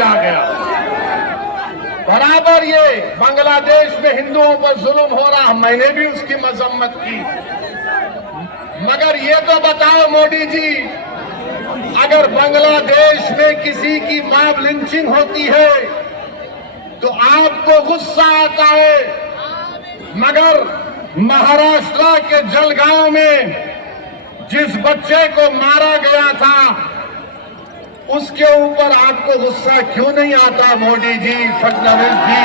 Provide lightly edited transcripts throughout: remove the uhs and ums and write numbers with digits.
दिया गया। बराबर ये बांग्लादेश में हिंदुओं पर जुल्म हो रहा, मैंने भी उसकी मजम्मत की। मगर ये तो बताओ मोदी जी, अगर बांग्लादेश में किसी की मॉब लिंचिंग होती है तो आपको गुस्सा आता है, मगर महाराष्ट्र के जलगांव में जिस बच्चे को मारा गया था उसके ऊपर आपको गुस्सा क्यों नहीं आता मोदी जी, फडणवीस जी?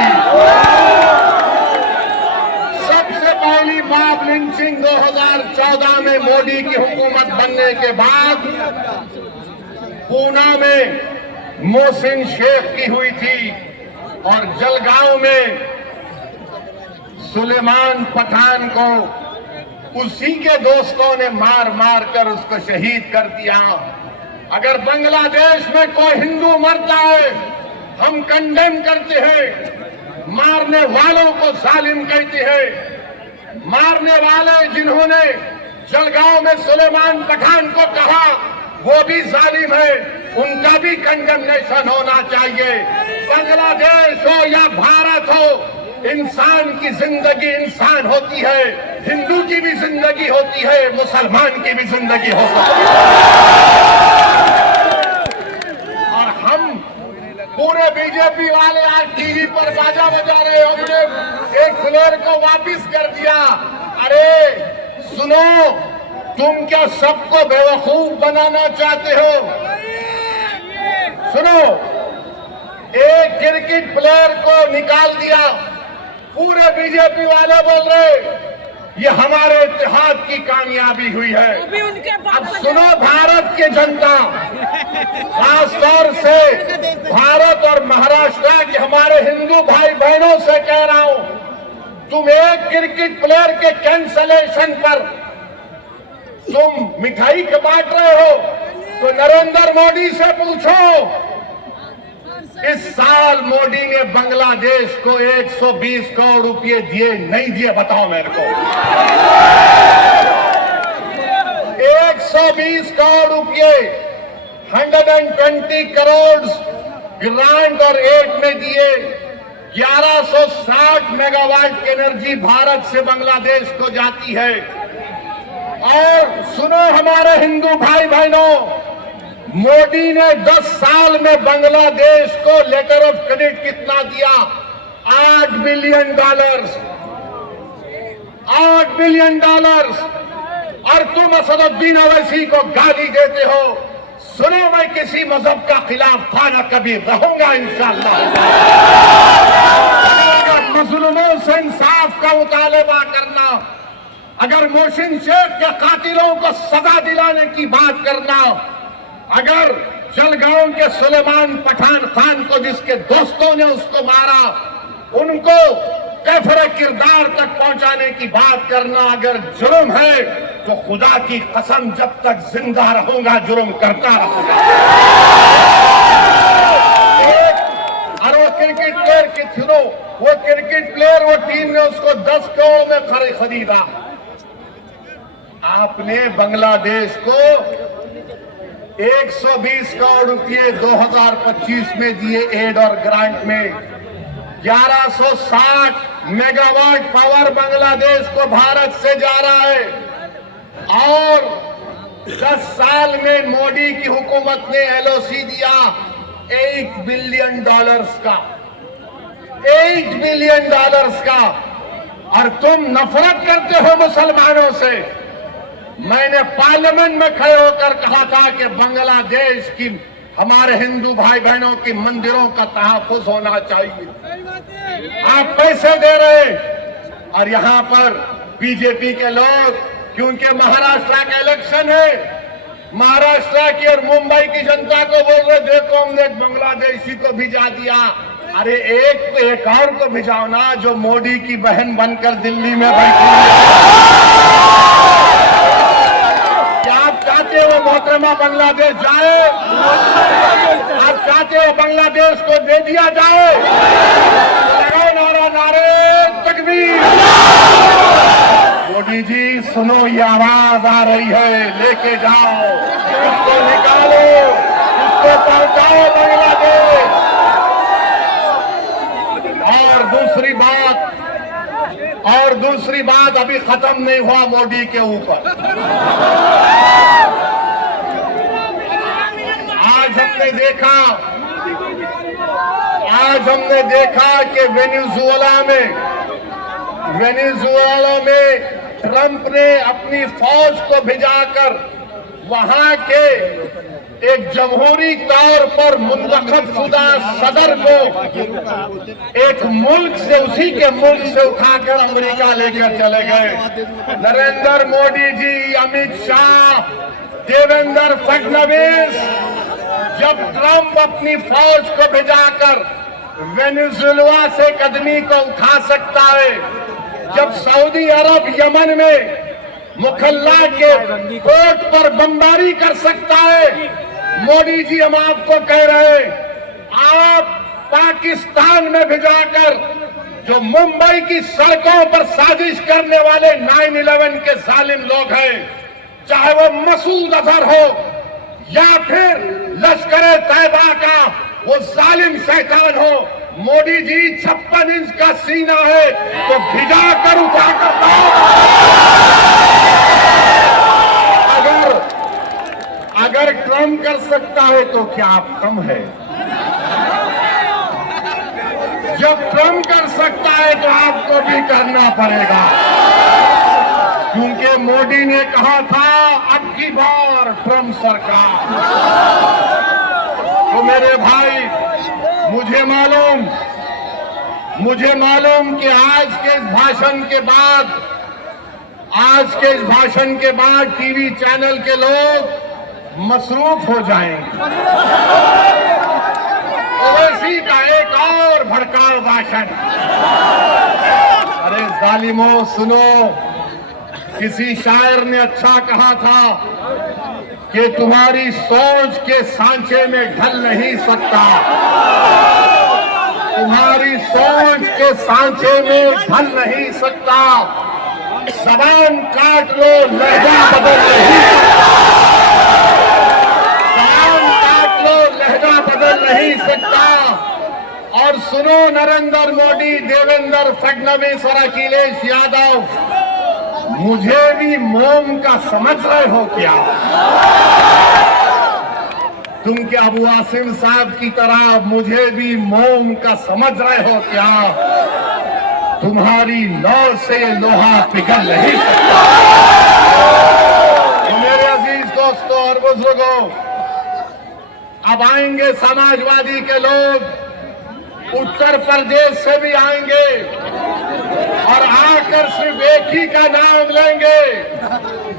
सबसे पहली मॉब लिंचिंग 2014 में मोदी की हुकूमत बनने के बाद पूना में मोहसिन शेख की हुई थी और जलगांव में सुलेमान पठान को उसी के दोस्तों ने मार मार कर उसको शहीद कर दिया। अगर बांग्लादेश में कोई हिंदू मरता है हम कंडेम करते हैं, मारने वालों को जालिम कहते हैं। मारने वाले जिन्होंने जलगांव में सुलेमान पठान को कहा वो भी जालिम है, उनका भी कंडेमनेशन होना चाहिए। बांग्लादेश हो या भारत हो, इंसान की जिंदगी इंसान होती है, हिंदू की भी जिंदगी होती है, मुसलमान की भी जिंदगी हो सकती है। और हम पूरे बीजेपी वाले आज टीवी पर बाजा बजा रहे, हमने एक प्लेयर को वापिस कर दिया। अरे सुनो, तुम क्या सबको बेवकूफ बनाना चाहते हो? सुनो, एक क्रिकेट प्लेयर को निकाल दिया, पूरे बीजेपी वाले बोल रहे ये हमारे इत्तेहाद की कामयाबी हुई है। अब सुनो भारत की जनता, खासतौर से भारत और महाराष्ट्र के हमारे हिंदू भाई बहनों से कह रहा हूं, तुम एक क्रिकेट प्लेयर के कैंसलेशन पर तुम मिठाई बांट रहे हो तो नरेंद्र मोदी से पूछो। इस साल मोदी ने बांग्लादेश को 120 करोड़ रुपए दिए नहीं दिए, बताओ मेरे को। 120 करोड़ रुपए, 120 करोड़ ग्रांट और एड में दिए। 1160 मेगावाट की एनर्जी भारत से बांग्लादेश को जाती है। और सुनो हमारे हिंदू भाई बहनों, मोदी ने 10 साल में बांग्लादेश को लेटर ऑफ क्रेडिट कितना दिया? $8 बिलियन। $8 बिलियन। और तुम असदुद्दीन अवैसी को गाली देते हो। सुनो, मैं किसी मजहब का खिलाफ था ना कभी रहूंगा इंशाअल्लाह। मजलूमों से इंसाफ का मुतालबा करना, अगर मोहसिन शेख के कातिलों को सजा दिलाने की बात करना, अगर जलगांव के सुलेमान पठान खान को जिसके दोस्तों ने उसको मारा उनको कैफरे किरदार तक पहुंचाने की बात करना अगर जुर्म है तो खुदा की कसम जब तक जिंदा रहूंगा जुर्म करता रहूंगा। और वो क्रिकेट प्लेयर के थ्रू, वो क्रिकेट प्लेयर, वो टीम ने उसको 10 करोड़ में खरीदा। आपने बांग्लादेश को 120 करोड़ रुपए 2025 में दिए एड और ग्रांट में। 1160 मेगावाट पावर बांग्लादेश को भारत से जा रहा है। और 10 साल में मोदी की हुकूमत ने एलओसी दिया $8 बिलियन का। $8 बिलियन का। और तुम नफरत करते हो मुसलमानों से। मैंने पार्लियामेंट में खड़े होकर कहा था कि बांग्लादेश की हमारे हिंदू भाई बहनों की मंदिरों का तहफ्फुज होना चाहिए। आप पैसे दे रहे और यहाँ पर बीजेपी के लोग, क्योंकि महाराष्ट्र का इलेक्शन है, महाराष्ट्र की और मुंबई की जनता को बोल रहे देखो हमने बांग्लादेशी को भिजा दिया। अरे एक और को भिजाओ ना जो मोदी की बहन बनकर दिल्ली में बैठी है। वो मोहतरमा बांग्लादेश जाए? आप चाहते हो बांग्लादेश को दे दिया जाए? लगाओ नारा, नारे तकबीर। मोदी जी सुनो, ये आवाज आ रही है, लेके जाओ, उसको निकालो, उसको पहुंचाओ बांग्लादेश। और दूसरी बात अभी खत्म नहीं हुआ मोदी के ऊपर। आज हमने देखा कि वेनेजुएला में ट्रंप ने अपनी फौज को भिजाकर वहां के एक जमहूरी तौर पर मुंतखब शुदा सदर को एक मुल्क से, उसी के मुल्क से उठाकर अमेरिका लेकर चले गए। नरेंद्र मोदी जी, अमित शाह, देवेंद्र फडणवीस, जब ट्रंप अपनी फौज को भिजाकर वेनेजुएला से कदमी को उठा सकता है, जब सऊदी अरब यमन में मुखल्ला के पोर्ट पर बमबारी कर सकता है, मोदी जी हम आपको कह रहे हैं, आप पाकिस्तान में भिजाकर जो मुंबई की सड़कों पर साजिश करने वाले 9/11 के जालिम लोग हैं, चाहे वो मसूद अजहर हो या फिर लश्कर तैयबा का वो जालिम शैतान हो, मोदी जी 56 इंच का सीना है तो भिजा कर उठाकर अगर ट्रंप कर सकता है तो क्या आप कम है? जब ट्रंप कर सकता है तो आपको भी करना पड़ेगा, क्योंकि मोदी ने कहा था अब की बार ट्रंप सरकार। तो मेरे भाई, मुझे मालूम कि आज के इस भाषण के बाद टीवी चैनल के लोग मसरूफ हो जाएंगे। ओवैसी का एक और भड़काऊ भाषण। अरे जालिमों सुनो, किसी शायर ने अच्छा कहा था कि तुम्हारी सोच के सांचे में ढल नहीं सकता, तुम्हारी सोच के सांचे में ढल नहीं सकता, ज़बान काट लो लहजा बदल नहीं सकता, ज़बान काट लो लहजा बदल नहीं सकता। और सुनो नरेंद्र मोदी, देवेंद्र फडणवीस और अखिलेश यादव, मुझे भी मोम का समझ रहे हो क्या? तुम क्या अबू आसिम साहब की तरह मुझे भी मोम का समझ रहे हो क्या? तुम्हारी लौ से लोहा पिघल नहीं सकता। तो मेरे अजीज दोस्तों और बुजुर्गों, अब आएंगे समाजवादी के लोग, उत्तर प्रदेश से भी आएंगे और आकर सिर्फ एक ही का नाम लेंगे,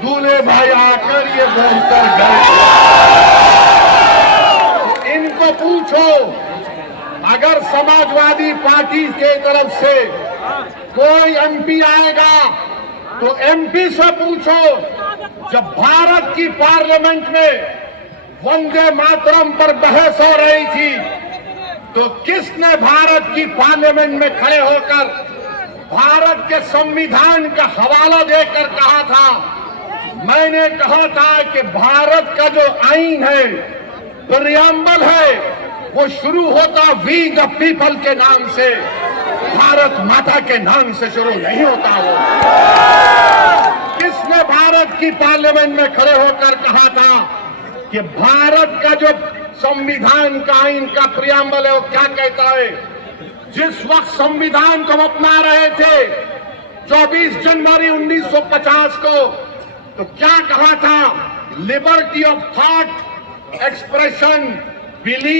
दूल्हे भाई आकर ये बोलकर गए। इनको पूछो, अगर समाजवादी पार्टी के तरफ से कोई एमपी आएगा तो एमपी से पूछो, जब भारत की पार्लियामेंट में वंदे मातरम पर बहस हो रही थी तो किसने भारत की पार्लियामेंट में खड़े होकर भारत के संविधान का हवाला देकर कहा था? मैंने कहा था कि भारत का जो आईन है, प्रियम्बल है, वो शुरू होता वी द पीपल के नाम से, भारत माता के नाम से शुरू नहीं होता। वो किसने भारत की पार्लियामेंट में खड़े होकर कहा था कि भारत का जो संविधान का आईन का प्रियम्बल है वो क्या कहता है? जिस वक्त संविधान को हम अपना रहे थे 24 जनवरी 1950 को, तो क्या कहा था? Liberty of thought, expression, belief